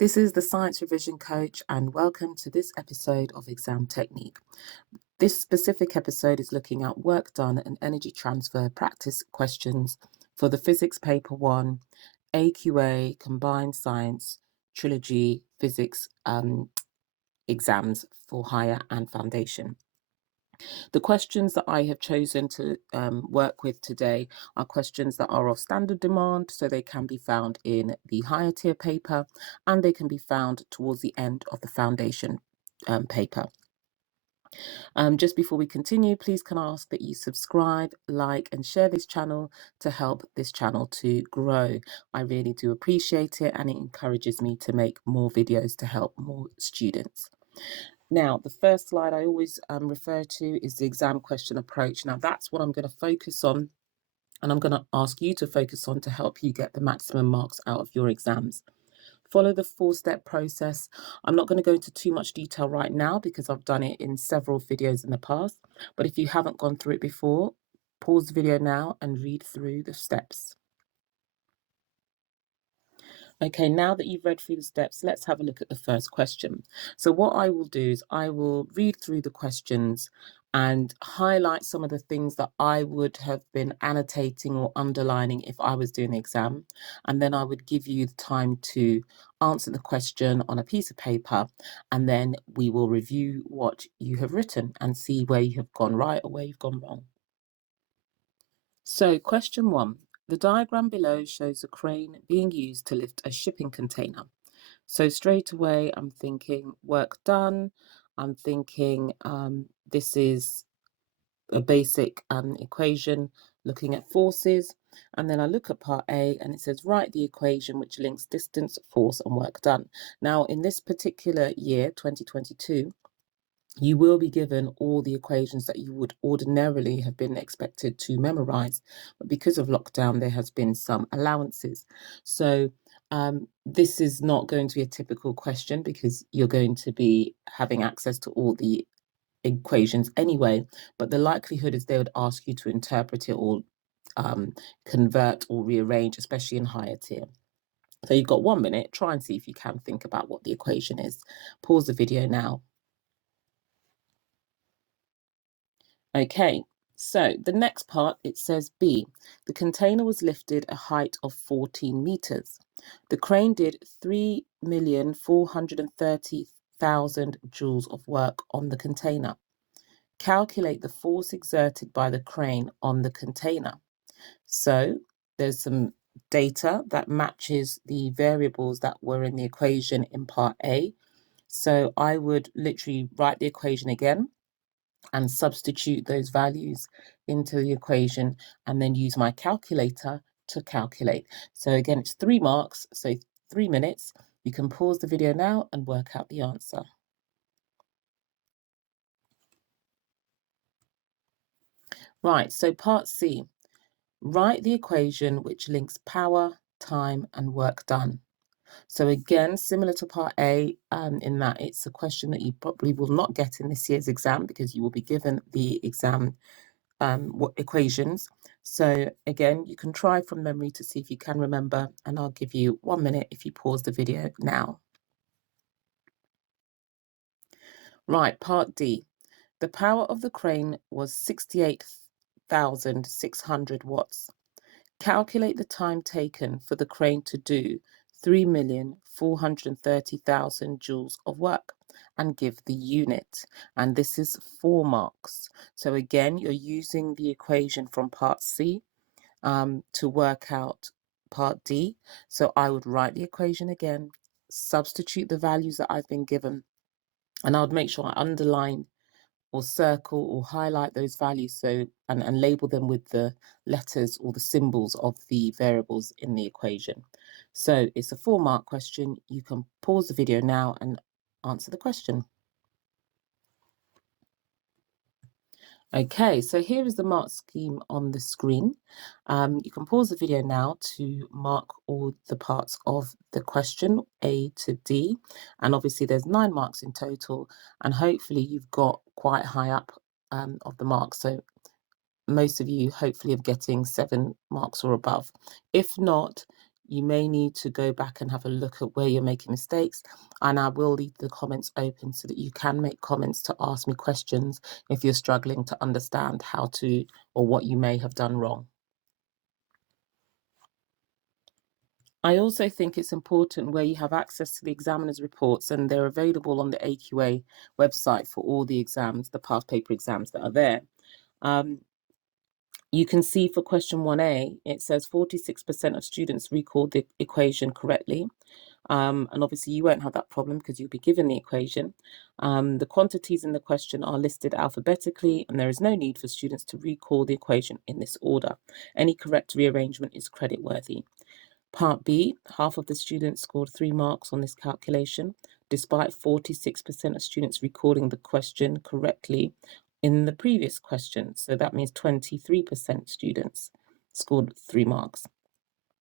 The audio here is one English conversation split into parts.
This is the Science Revision Coach, and welcome to this episode of Exam Technique. This specific episode is looking at work done and energy transfer practice questions for the Physics Paper 1, AQA, Combined Science, Trilogy, Physics exams for higher and foundation. The questions that I have chosen to work with today are questions that are of standard demand, so they can be found in the higher tier paper and they can be found towards the end of the foundation paper. Just before we continue, please can I ask that you subscribe, like and share this channel to help this channel to grow. I really do appreciate it, and it encourages me to make more videos to help more students. Now, the first slide I always refer to is the exam question approach. Now, that's what I'm going to focus on, and I'm going to ask you to focus on to help you get the maximum marks out of your exams. Follow the 4-step process. I'm not going to go into too much detail right now because I've done it in several videos in the past. But if you haven't gone through it before, pause the video now and read through the steps. Okay, now that you've read through the steps, let's have a look at the first question. So what I will do is I will read through the questions and highlight some of the things that I would have been annotating or underlining if I was doing the exam. And then I would give you the time to answer the question on a piece of paper, and then we will review what you have written and see where you have gone right or where you've gone wrong. So question 1. The diagram below shows a crane being used to lift a shipping container. So straight away, I'm thinking work done. I'm thinking this is a basic equation looking at forces. And then I look at part A and it says write the equation which links distance, force and work done. Now in this particular year, 2022, you will be given all the equations that you would ordinarily have been expected to memorize. But because of lockdown, there has been some allowances. So this is not going to be a typical question because you're going to be having access to all the equations anyway. But the likelihood is they would ask you to interpret it or convert or rearrange, especially in higher tier. So you've got 1 minute. Try and see if you can think about what the equation is. Pause the video now. Okay, so the next part, it says B. The container was lifted a height of 14 meters. The crane did 3,430,000 joules of work on the container. Calculate the force exerted by the crane on the container. So there's some data that matches the variables that were in the equation in part A. So I would literally write the equation again and substitute those values into the equation and then use my calculator to calculate. So again, it's 3 marks, so 3 minutes. You can pause the video now and work out the answer. Right, so part C. Write the equation which links power, time and work done. So again, similar to part A, in that it's a question that you probably will not get in this year's exam because you will be given the exam equations. So again, you can try from memory to see if you can remember, and I'll give you 1 minute if you pause the video now. Right, part D. The power of the crane was 68,600 watts. Calculate the time taken for the crane to do 3,430,000 joules of work and give the unit. And this is 4 marks. So again, you're using the equation from part C to work out part D. So I would write the equation again, substitute the values that I've been given, and I would make sure I underline or circle or highlight those values so and label them with the letters or the symbols of the variables in the equation. So it's a 4-mark question. You can pause the video now and answer the question. Okay, so here is the mark scheme on the screen. You can pause the video now to mark all the parts of the question, A to D. And obviously there's 9 marks in total, and hopefully you've got quite high up of the marks. So most of you hopefully are getting 7 marks or above. If not, you may need to go back and have a look at where you're making mistakes. And I will leave the comments open so that you can make comments to ask me questions if you're struggling to understand how to or what you may have done wrong. I also think it's important where you have access to the examiner's reports, and they're available on the AQA website for all the exams, the past paper exams that are there. You can see for question 1A, it says 46% of students recalled the equation correctly. And obviously you won't have that problem because you'll be given the equation. The quantities in the question are listed alphabetically, and there is no need for students to recall the equation in this order. Any correct rearrangement is credit-worthy. Part B, half of the students scored 3 marks on this calculation, despite 46% of students recalling the question correctly in the previous question. So that means 23% students scored 3 marks.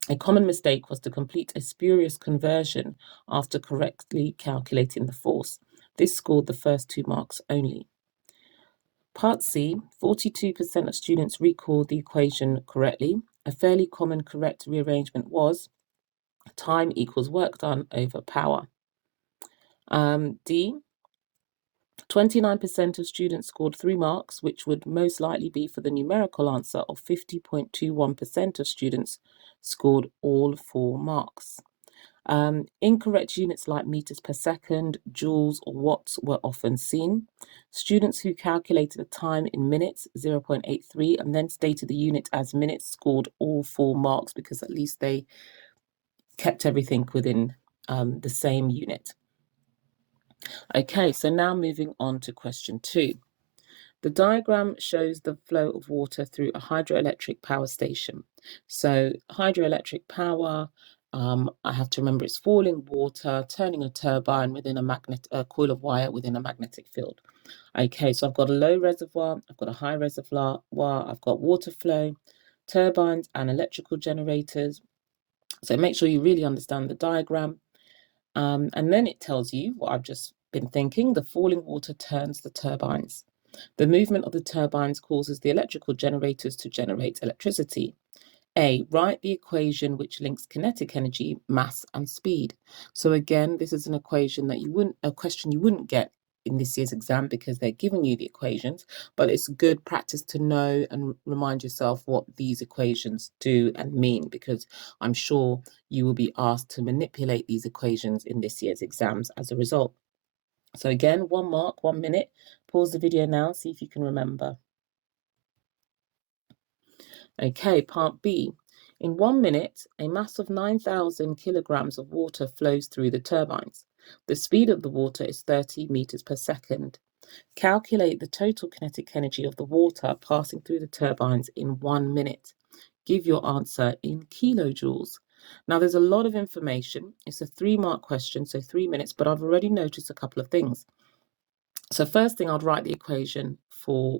A common mistake was to complete a spurious conversion after correctly calculating the force. This scored the first 2 marks only. Part C, 42% of students recalled the equation correctly. A fairly common correct rearrangement was time equals work done over power. D, 29% of students scored 3 marks, which would most likely be for the numerical answer of 50.21% of students scored all 4 marks. Incorrect units like meters per second, joules, or watts were often seen. Students who calculated the time in minutes, 0.83, and then stated the unit as minutes scored all 4 marks because at least they kept everything within the same unit. Okay, so now moving on to question 2. The diagram shows the flow of water through a hydroelectric power station. So hydroelectric power, I have to remember it's falling water, turning a turbine within a coil of wire within a magnetic field. Okay, so I've got a low reservoir, I've got a high reservoir, I've got water flow, turbines and electrical generators. So make sure you really understand the diagram. And then it tells you what I've just been thinking. The falling water turns the turbines. The movement of the turbines causes the electrical generators to generate electricity. A, write the equation which links kinetic energy, mass, and speed. So again, this is an equation that a question you wouldn't get in this year's exam because they're giving you the equations, but it's good practice to know and remind yourself what these equations do and mean, because I'm sure you will be asked to manipulate these equations in this year's exams as a result. So again, 1 mark, 1 minute. Pause the video now, see if you can remember. Okay, part B. In 1 minute, a mass of 9,000 kilograms of water flows through the turbines. The speed of the water is 30 meters per second. Calculate the total kinetic energy of the water passing through the turbines in 1 minute. Give your answer in kilojoules. Now, there's a lot of information. It's a 3-mark question, so 3 minutes, but I've already noticed a couple of things. So first thing, I'd write the equation for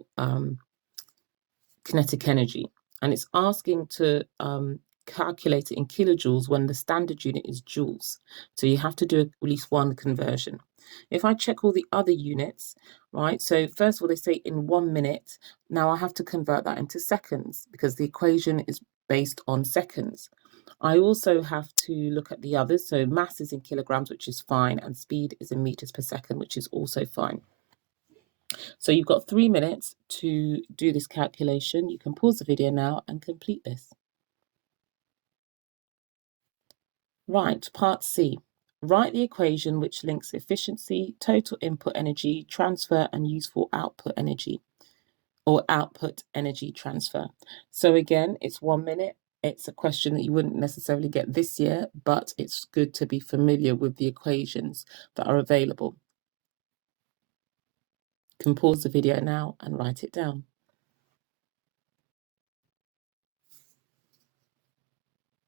kinetic energy, and it's asking to calculate it in kilojoules when the standard unit is joules. So you have to do at least one conversion. If I check all the other units, right, so first of all, they say in 1 minute. Now I have to convert that into seconds because the equation is based on seconds. I also have to look at the others. So mass is in kilograms, which is fine, and speed is in meters per second, which is also fine. So you've got 3 minutes to do this calculation. You can pause the video now and complete this. Right, part C. Write the equation which links efficiency, total input energy, transfer, and useful output energy, or output energy transfer. So again, it's 1 minute. It's a question that you wouldn't necessarily get this year, but it's good to be familiar with the equations that are available. You can pause the video now and write it down.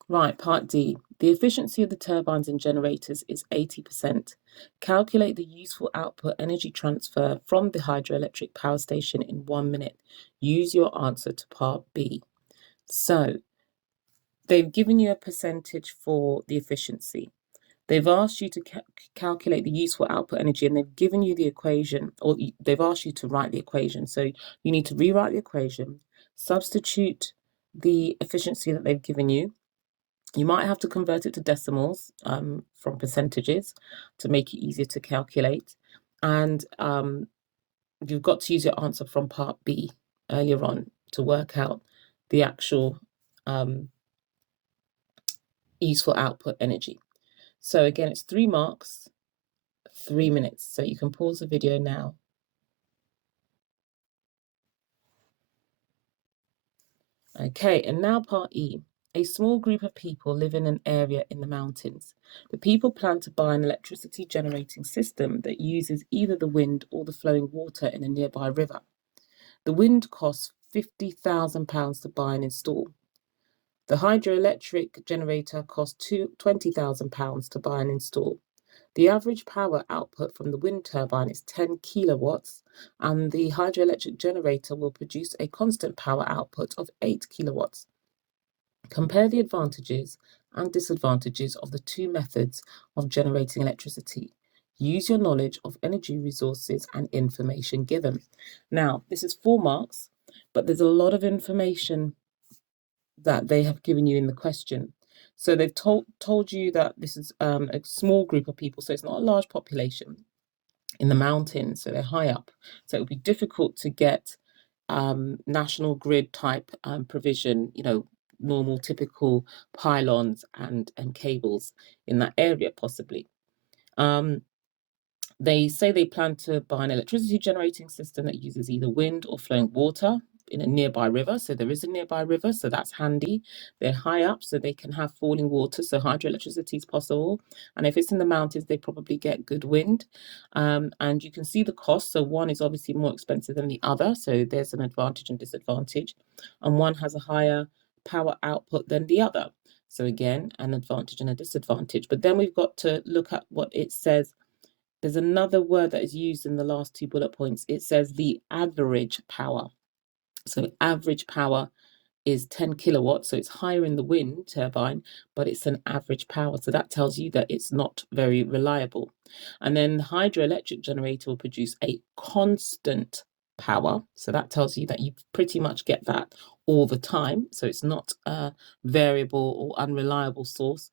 Right, part D. The efficiency of the turbines and generators is 80%. Calculate the useful output energy transfer from the hydroelectric power station in 1 minute. Use your answer to part B. So, they've given you a percentage for the efficiency. They've asked you to calculate the useful output energy, and they've given you the equation, or they've asked you to write the equation. So you need to rewrite the equation, substitute the efficiency that they've given you, You might have to convert it to decimals from percentages to make it easier to calculate. And you've got to use your answer from part B earlier on to work out the actual useful output energy. So again, it's 3 marks, 3 minutes. So you can pause the video now. Okay, and now part E. A small group of people live in an area in the mountains. The people plan to buy an electricity generating system that uses either the wind or the flowing water in a nearby river. The wind costs £50,000 to buy and install. The hydroelectric generator costs £20,000 to buy and install. The average power output from the wind turbine is 10 kilowatts, and the hydroelectric generator will produce a constant power output of 8 kilowatts. Compare the advantages and disadvantages of the two methods of generating electricity. Use your knowledge of energy resources and information given. Now, this is 4 marks, but there's a lot of information that they have given you in the question. So they've told you that this is a small group of people, so it's not a large population in the mountains, so they're high up. So it would be difficult to get national grid type provision, normal typical pylons and cables in that area possibly. They say they plan to buy an electricity generating system that uses either wind or flowing water in a nearby river. So there is a nearby river, so that's handy. They're high up, so they can have falling water, so hydroelectricity is possible. And if it's in the mountains, they probably get good wind. And you can see the cost. So one is obviously more expensive than the other, so there's an advantage and disadvantage. And one has a higher power output than the other. So again, an advantage and a disadvantage. But then we've got to look at what it says. There's another word that is used in the last 2 bullet points. It says the average power. So average power is 10 kilowatts, so it's higher in the wind turbine, but it's an average power. So that tells you that it's not very reliable. And then the hydroelectric generator will produce a constant power. So that tells you that you pretty much get that all the time. So it's not a variable or unreliable source,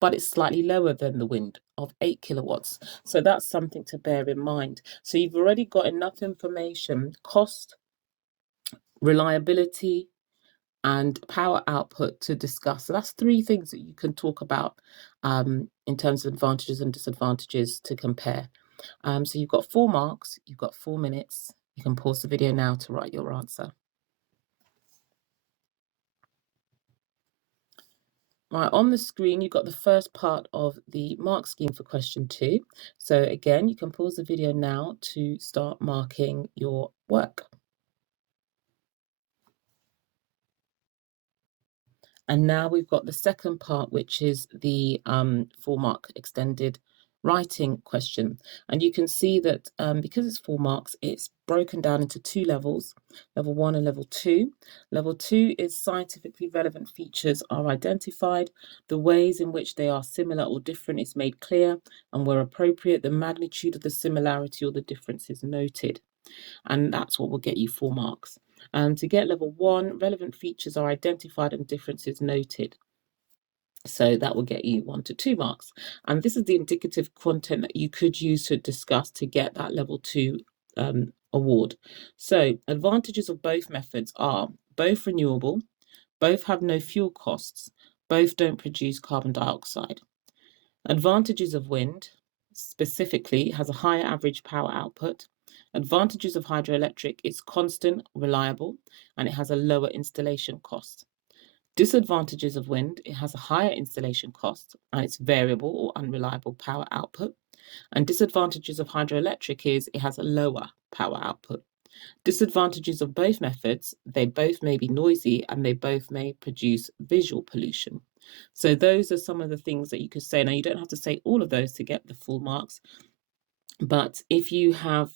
but it's slightly lower than the wind of 8 kilowatts. So that's something to bear in mind. So you've already got enough information, cost, reliability, and power output to discuss. So that's 3 things that you can talk about in terms of advantages and disadvantages to compare. So you've got 4 marks, you've got 4 minutes. You can pause the video now to write your answer. Right, on the screen, you've got the first part of the mark scheme for question 2. So again, you can pause the video now to start marking your work. And now we've got the second part, which is the 4-mark extended writing question. And you can see that because it's 4 marks, it's broken down into 2 levels, level 1 and level 2. Level 2 is scientifically relevant features are identified, the ways in which they are similar or different is made clear, and where appropriate, the magnitude of the similarity or the difference is noted. And that's what will get you 4 marks. And to get level 1, relevant features are identified and differences noted. So that will get you 1 to 2 marks. And this is the indicative content that you could use to discuss to get that level 2 award. So advantages of both methods are both renewable, both have no fuel costs, both don't produce carbon dioxide. Advantages of wind, specifically, has a higher average power output. Advantages of hydroelectric, it's constant, reliable, and it has a lower installation cost. Disadvantages of wind, it has a higher installation cost, and it's variable or unreliable power output. And disadvantages of hydroelectric is it has a lower power output. Disadvantages of both methods, they both may be noisy and they both may produce visual pollution. So those are some of the things that you could say. Now, you don't have to say all of those to get the full marks, but if you have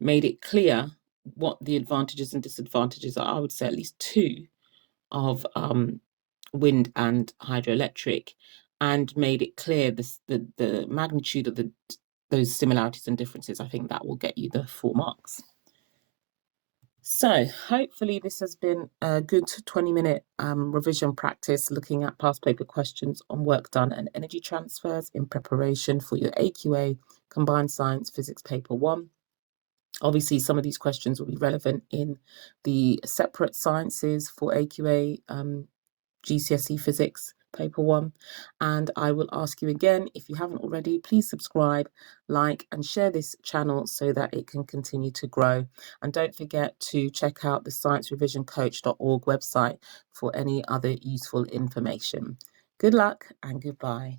made it clear what the advantages and disadvantages are, I would say at least 2 of wind and hydroelectric, and made it clear the magnitude of those similarities and differences, I think that will get you the 4 marks. So hopefully this has been a good 20-minute revision practice looking at past paper questions on work done and energy transfers in preparation for your AQA Combined Science Physics Paper 1. Obviously, some of these questions will be relevant in the separate sciences for AQA GCSE Physics Paper 1. And I will ask you again, if you haven't already, please subscribe, like, and share this channel so that it can continue to grow. And don't forget to check out the sciencerevisioncoach.org website for any other useful information. Good luck and goodbye.